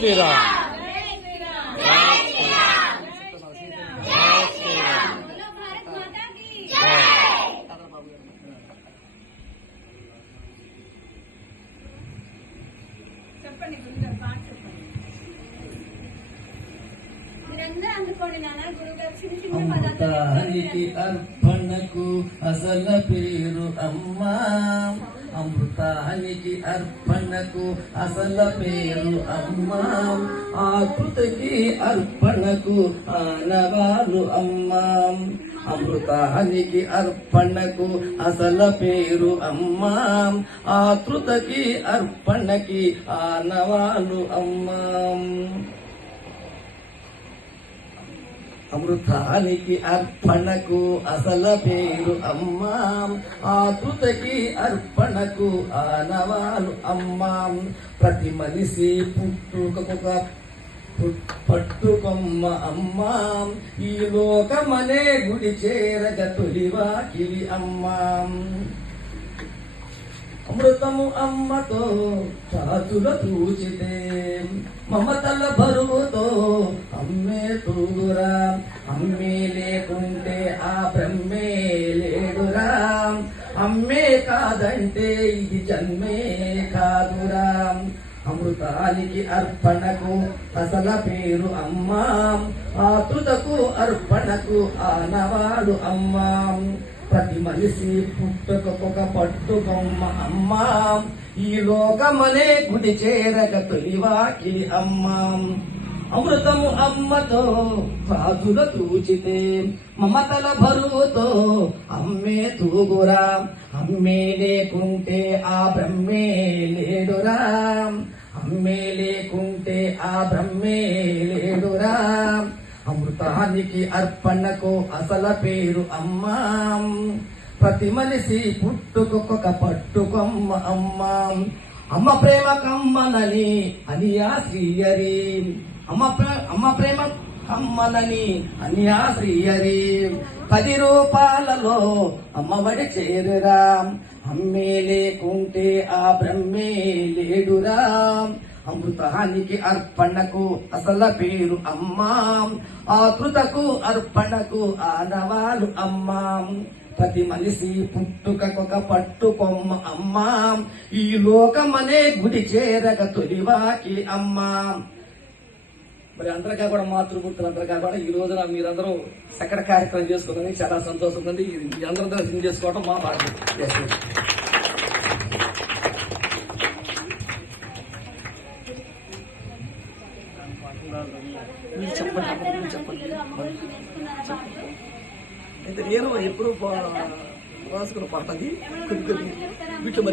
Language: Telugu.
శ్రీరామ్. చెప్పండి గురుగారు, పాట చెప్పండి. మీరందరూ అందుకోండి నాన్న. గురుగారు చిన్న చిన్న అమృతానికి అర్పణకు అసల పేరు అమ్మా. అమృతానికి అర్పణకు అసల పేరు అమ్మా. ఆకృతికి అర్పణకు ఆనవాలు అమ్మా. అమృతానికి అర్పణకు అసల పేరు అమ్మా. ఆకృతికి అర్పణకి ఆనవాలు అమ్మా. అమృతానికి అర్పణకు అసల పేరు అమ్మా. ఆకృతికి అర్పణకు ఆనవాలు అమ్మా. ప్రతి మనిషి పుట్టుకొక పట్టుకొమ్మ అమ్మా. ఈ లోకమనే గుడి చేరగ తొలివాకిలి అమ్మా. అమృతము అమ్మతో చాతుల తూచితే మమతల బరువుతో అమ్మే తూగురా. అమ్మే లేకుంటే ఆ బ్రహ్మే లేడురా. అమ్మే కాదంటే ఇది జన్మే కాదురా. అమృతానికి అర్పణకు అసల పేరు అమ్మా. ఆతృతకు అర్పణకు ఆనవాడు అమ్మా. ప్రతి మనిషి పుట్టుకొక పట్టుకొమ్మ అమ్మా. ఈ లోకమనే గుడి చేరగ తొలివాకిలి అమ్మా. అమృతము అమ్మతో రాజుల తూచితే మమతల బరువుతో అమ్మే తూగురా. అమ్మే లేకుంటే ఆ బ్రహ్మే లేడురా. అమ్మే లేకుంటే ఆ బ్రహ్మే లేడురా. అమృతానికి అర్పణకు అసల పేరు అమ్మా. ప్రతి మనిషి పుట్టుకొక పట్టుకొమ్మ అమ్మా. అమ్మ ప్రేమ కమ్మనని అనియా శ్రీయరి. అమ్మ ప్రేమ కమ్మనని అనియా శ్రీయరి. 10 రూపాయలలో అమ్మఒడి చేరురా. అమ్మే లేకుంటే ఆ బ్రహ్మే లేడురా. అమృతానికి అర్పణకు అసల పేరు అమ్మా. ఆకృతకు అర్పణకు ఆనవాలు అమ్మా. ప్రతి మనిషి పుట్టుకొక పట్టుకొమ్మ అమ్మా. ఈ లోకమనే గుడి చేరగ తొలివాకి అమ్మా. మరి అందరికీ కూడా మాతృమూర్తులందరికీ కూడా ఈ రోజున మీరందరూ చక్కటి కార్యక్రమం చేసుకోవడానికి చాలా సంతోషం ఉంది. మీ అందరూ దర్శనం చేసుకోవడం మా బాధ్యత. చెప్పండి. అయితే నేను ఎప్పుడు రాసుకుని పడుతుంది.